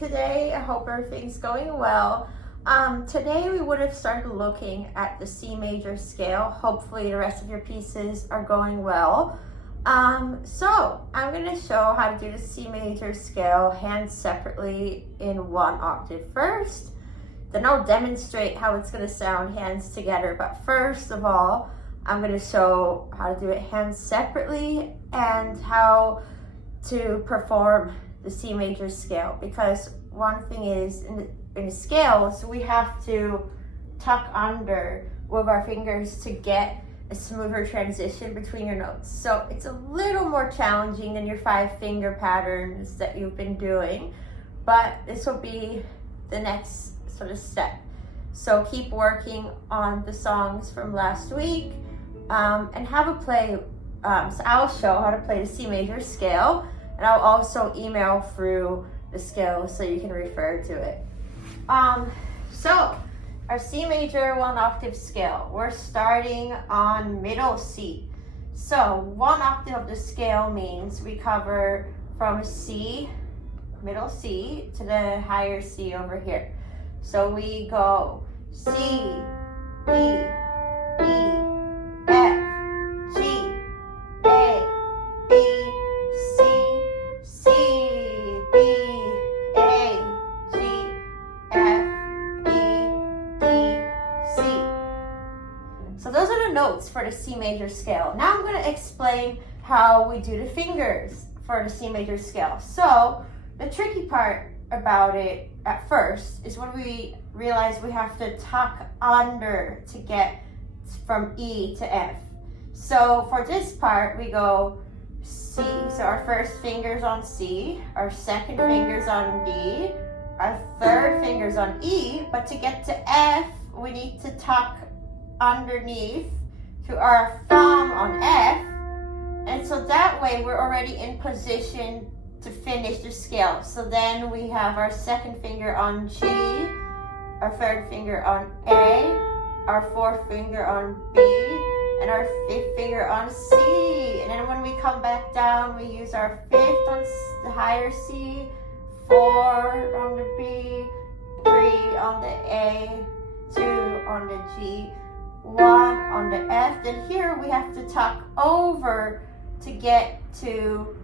Today, I hope everything's going well. Today we would have started looking at the C major scale. Hopefully the rest of your pieces are going well. So I'm going to show how to do the C major scale hands separately in one octave first. Then I'll demonstrate how it's going to sound hands together. But first of all, I'm going to show how to do it hands separately and how to perform the C major scale, because one thing is in the scales we have to tuck under with our fingers to get a smoother transition between your notes. So it's a little more challenging than your 5-finger patterns that you've been doing, but this will be the next sort of step. So keep working on the songs from last week and have a play. So I'll show how to play the C major scale, and I'll also email through the scale so you can refer to it. So our C major 1 octave scale, we're starting on middle C. So 1 octave of the scale means we cover from C, middle C, to the higher C over here. So we go C, D, E, F, G, A, B, C, C, B, A, G, F, E, D, C. So those are the notes for the C major scale. Now I'm going to explain how we do the fingers for the C major scale. So the tricky part about it at first is when we realize we have to tuck under to get from E to F. So for this part, we go C, so our first finger's on C, our second finger's on D, our third finger's on E, but to get to F, we need to tuck underneath to our thumb on F, and so that way we're already in position to finish the scale. So then we have our second finger on G, our third finger on A, our fourth finger on B, and our fifth finger on C. And then when we come back down, we use our fifth on the higher C, 4 on the B, 3 on the A, 2 on the G, 1 on the F. Then here we have to tuck over to get to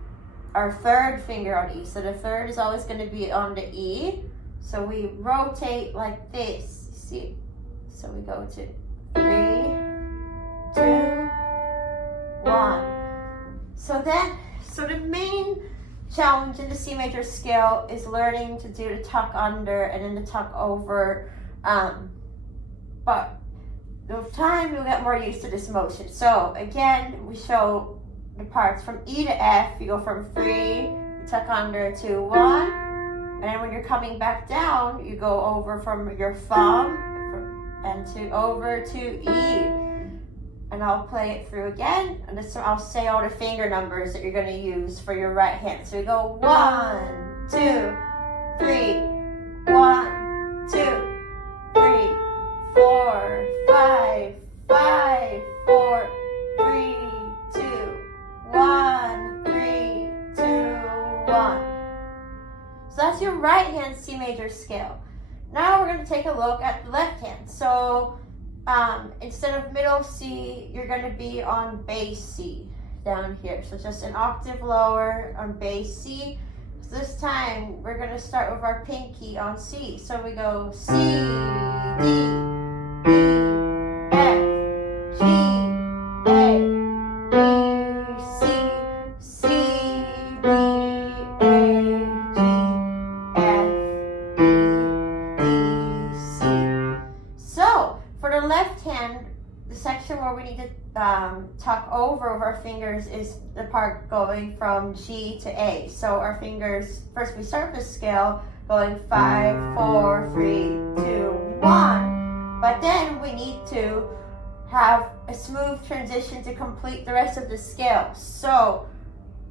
our third finger on E. So the third is always going to be on the E. So we rotate like this. See? So we go to 3, 2, 1. So the main challenge in the C major scale is learning to do the tuck under and then the tuck over. But with time you'll get more used to this motion. So again, we show the parts from E to F. You go from 3, you tuck under to 1, and then when you're coming back down, you go over from your thumb and over to E. And I'll play it through again, and this I'll say all the finger numbers that you're going to use for your right hand. So we go 1, 2, 3, 1, 2, 3, 4, 5, 5, 4, 3, 2, 1, 3, 2, 1. So that's your right hand C major scale. Now we're going to take a look at the left hand. So instead of middle C, you're going to be on bass C down here. So just an octave lower on bass C. So this time we're going to start with our pinky on C. So we go C, D, E, F, G, A, B, C, C, B, A, G, F, E, D, C. So for the left hand, the section where we need to tuck over with our fingers is the part going from G to A. So our fingers, first we start the scale going 5, 4, 3, 2, 1. But then we need to have a smooth transition to complete the rest of the scale. So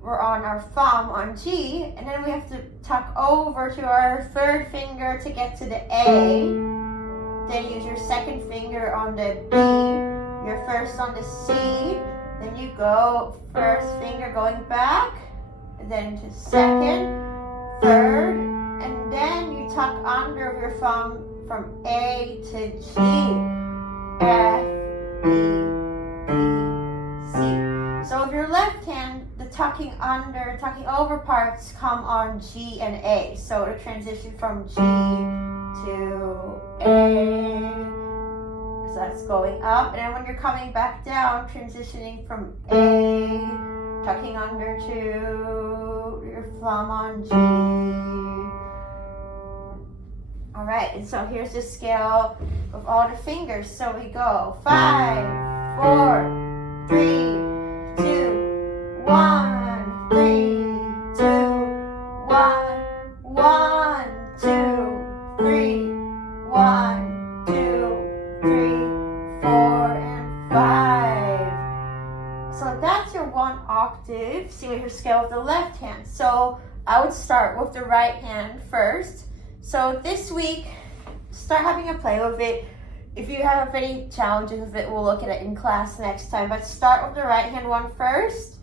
we're on our thumb on G, and then we have to tuck over to our third finger to get to the A. Then use your second finger on the B, your first on the C, then you go first finger going back, and then to second, third, and then you tuck under of your thumb from A to G. F, E, D, C. So with your left hand, the tucking under, tucking over parts come on G and A. So it'll transition from G to A. So that's going up. And then when you're coming back down, transitioning from A, tucking under to your thumb on G. All right, and so here's the scale of all the fingers. So we go 5, 4, 3, 2, 1, 3, 2, 1, 1, 2, 3, 1, 2, 3, 4, and 5. So that's your 1 octave. See with your scale with the left hand. So I would start with the right hand first. So this week, start having a play with it. If you have any challenges with it, we'll look at it in class next time. But start with the right hand one first.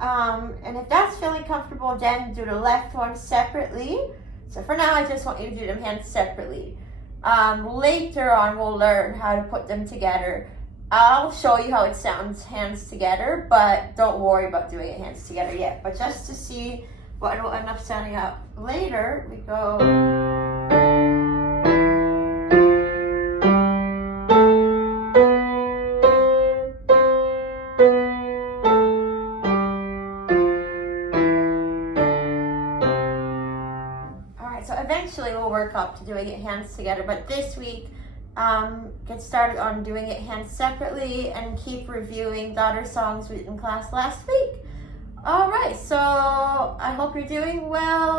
And if that's feeling comfortable, then do the left one separately. So for now, I just want you to do them hands separately. Later on, we'll learn how to put them together. I'll show you how it sounds hands together, but don't worry about doing it hands together yet. But just to see what it will end up sounding out later, we go. So eventually we'll work up to doing it hands together, but this week get started on doing it hands separately and keep reviewing the other songs we did in class last week. All right, so I hope you're doing well.